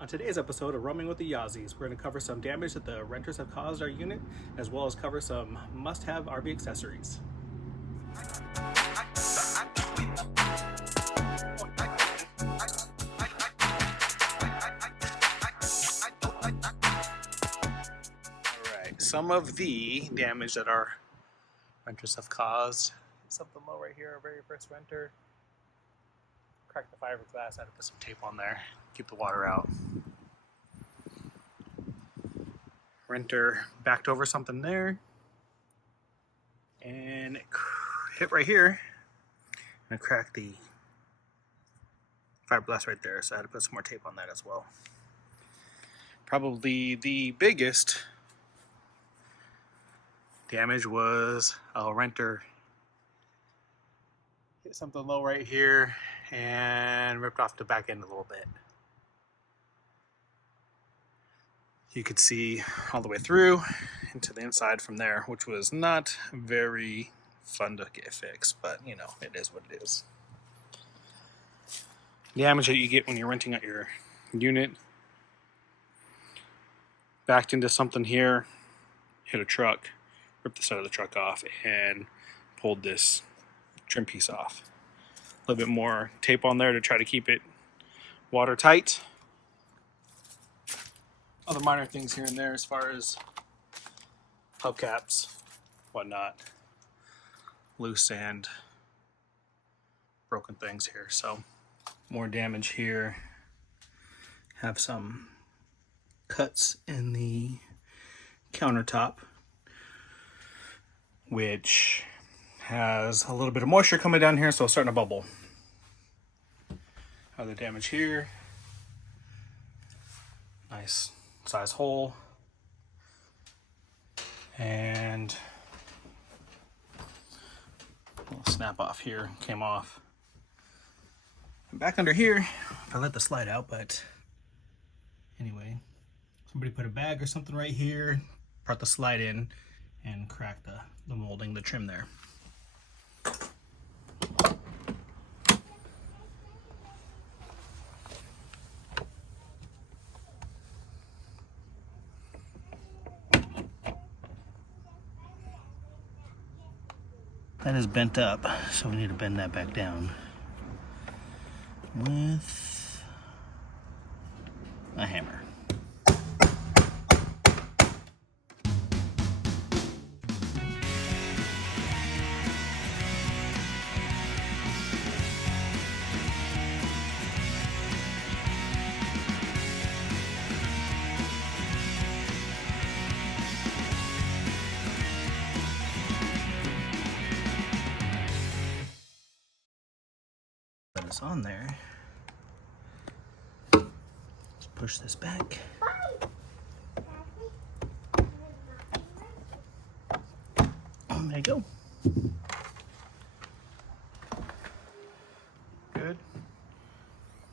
On today's episode of Roaming with the Yazzies, we're going to cover some damage that the renters have caused our unit, as well as cover some must-have RV accessories. Alright, some of the damage that our renters have caused. Something low right here, our very first renter. Cracked the fiberglass, I had to put some tape on there, keep the water out. Renter backed over something there, and it hit right here, and it cracked the fiberglass right there, so I had to put some more tape on that as well. Probably the biggest damage was a renter hit something low right here and ripped off the back end a little bit. You could see all the way through into the inside from there, which was not very fun to get fixed, but you know, it is what it is. Damage that you get when you're renting out your unit. Backed into something here, hit a truck, ripped the side of the truck off, and pulled this trim piece off. A little bit more tape on there to try to keep it watertight. Other minor things here and there as far as hubcaps, whatnot, loose sand, broken things here. So more damage here. Have some cuts in the countertop, which has a little bit of moisture coming down here, so it's starting to bubble. Other damage here. Nice size hole. And a little snap off here, came off. And back under here, I let the slide out, but anyway, somebody put a bag or something right here, brought the slide in, and cracked the molding, the trim there. That is bent up, so we need to bend that back down with a hammer. This on there. Let's push this back. There you go. Good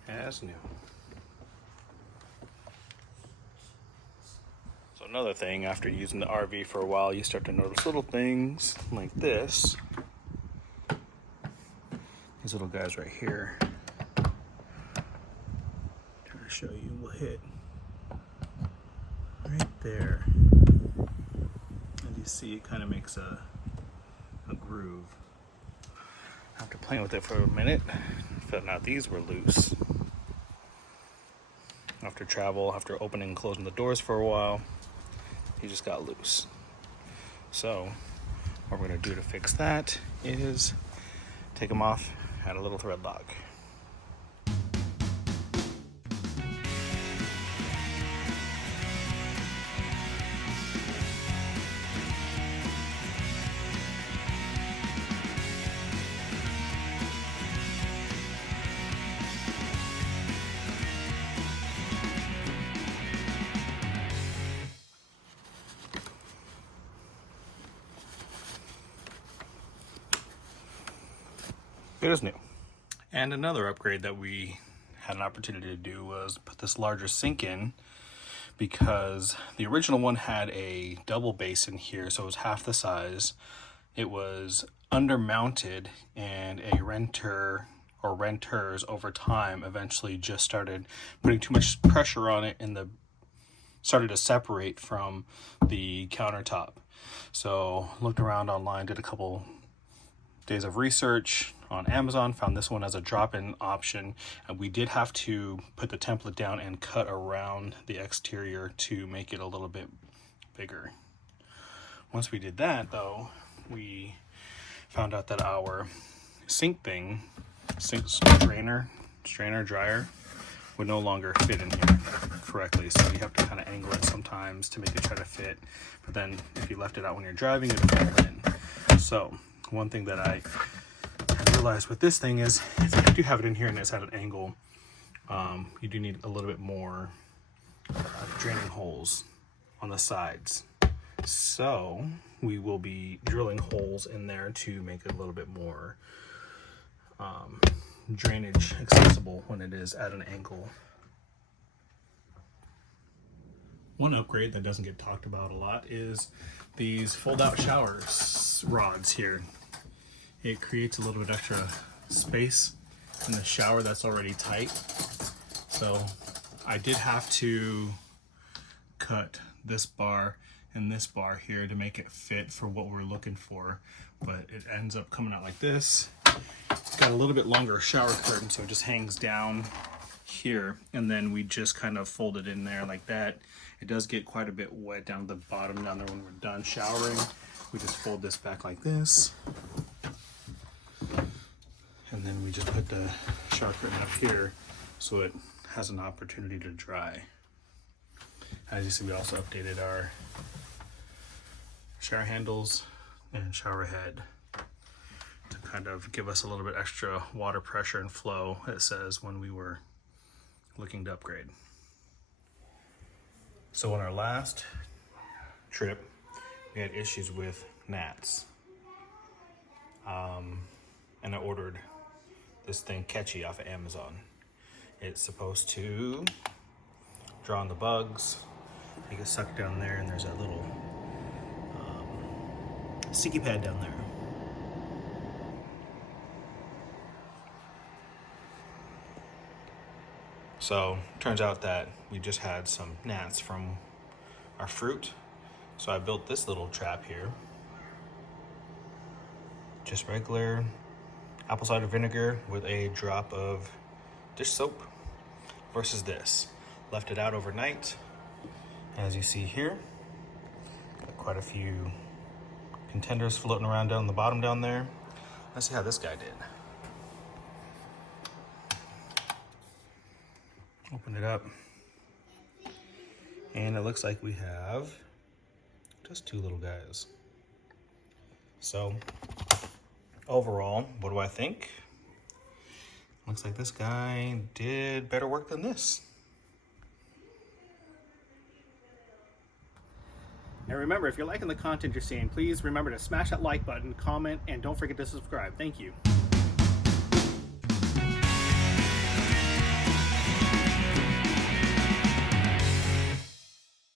as new. So another thing, after using the RV for a while, you start to notice little things like this. These little guys right here, trying to show you, will hit right there. And you see it kind of makes a groove. After playing with it for a minute, found out these were loose. After travel, after opening and closing the doors for a while, he just got loose. So what we're gonna do to fix that is take them off, add a little thread lock. It is new. And another upgrade that we had an opportunity to do was put this larger sink in, because the original one had a double basin here, so it was half the size. It was undermounted, and a renter or renters over time eventually just started putting too much pressure on it, and started to separate from the countertop. So looked around online, did a couple days of research on Amazon, found this one as a drop-in option, and we did have to put the template down and cut around the exterior to make it a little bit bigger. Once we did that though, we found out that our sink strainer dryer would no longer fit in here correctly, so you have to kind of angle it sometimes to make it try to fit, but then if you left it out when you're driving, it'll fall in. So one thing that I realized with this thing is, if you do have it in here and it's at an angle, you do need a little bit more draining holes on the sides. So we will be drilling holes in there to make it a little bit more drainage accessible when it is at an angle. One upgrade that doesn't get talked about a lot is these fold-out shower rods here. It creates a little bit extra space in the shower that's already tight. So I did have to cut this bar and this bar here to make it fit for what we're looking for, but it ends up coming out like this. It's got a little bit longer shower curtain, so it just hangs down here, and then we just kind of fold it in there like that. It does get quite a bit wet down the bottom down there when we're done showering. We just fold this back like this, and then we just put the shower curtain up here so it has an opportunity to dry. As you see, we also updated our shower handles and shower head to kind of give us a little bit extra water pressure and flow, it says, when we were looking to upgrade. So on our last trip, we had issues with gnats. And I ordered this thing, Katchy, off of Amazon. It's supposed to draw on the bugs, make it suck down there, and there's that little sticky pad down there. So turns out that we just had some gnats from our fruit. So I built this little trap here. Just regular apple cider vinegar with a drop of dish soap versus this. Left it out overnight. As you see here, got quite a few contenders floating around down the bottom down there. Let's see how this guy did. Open it up, and it looks like we have just two little guys. So overall, what do I think? Looks like this guy did better work than this. And remember, if you're liking the content you're seeing, please remember to smash that like button, comment, and don't forget to subscribe. Thank you.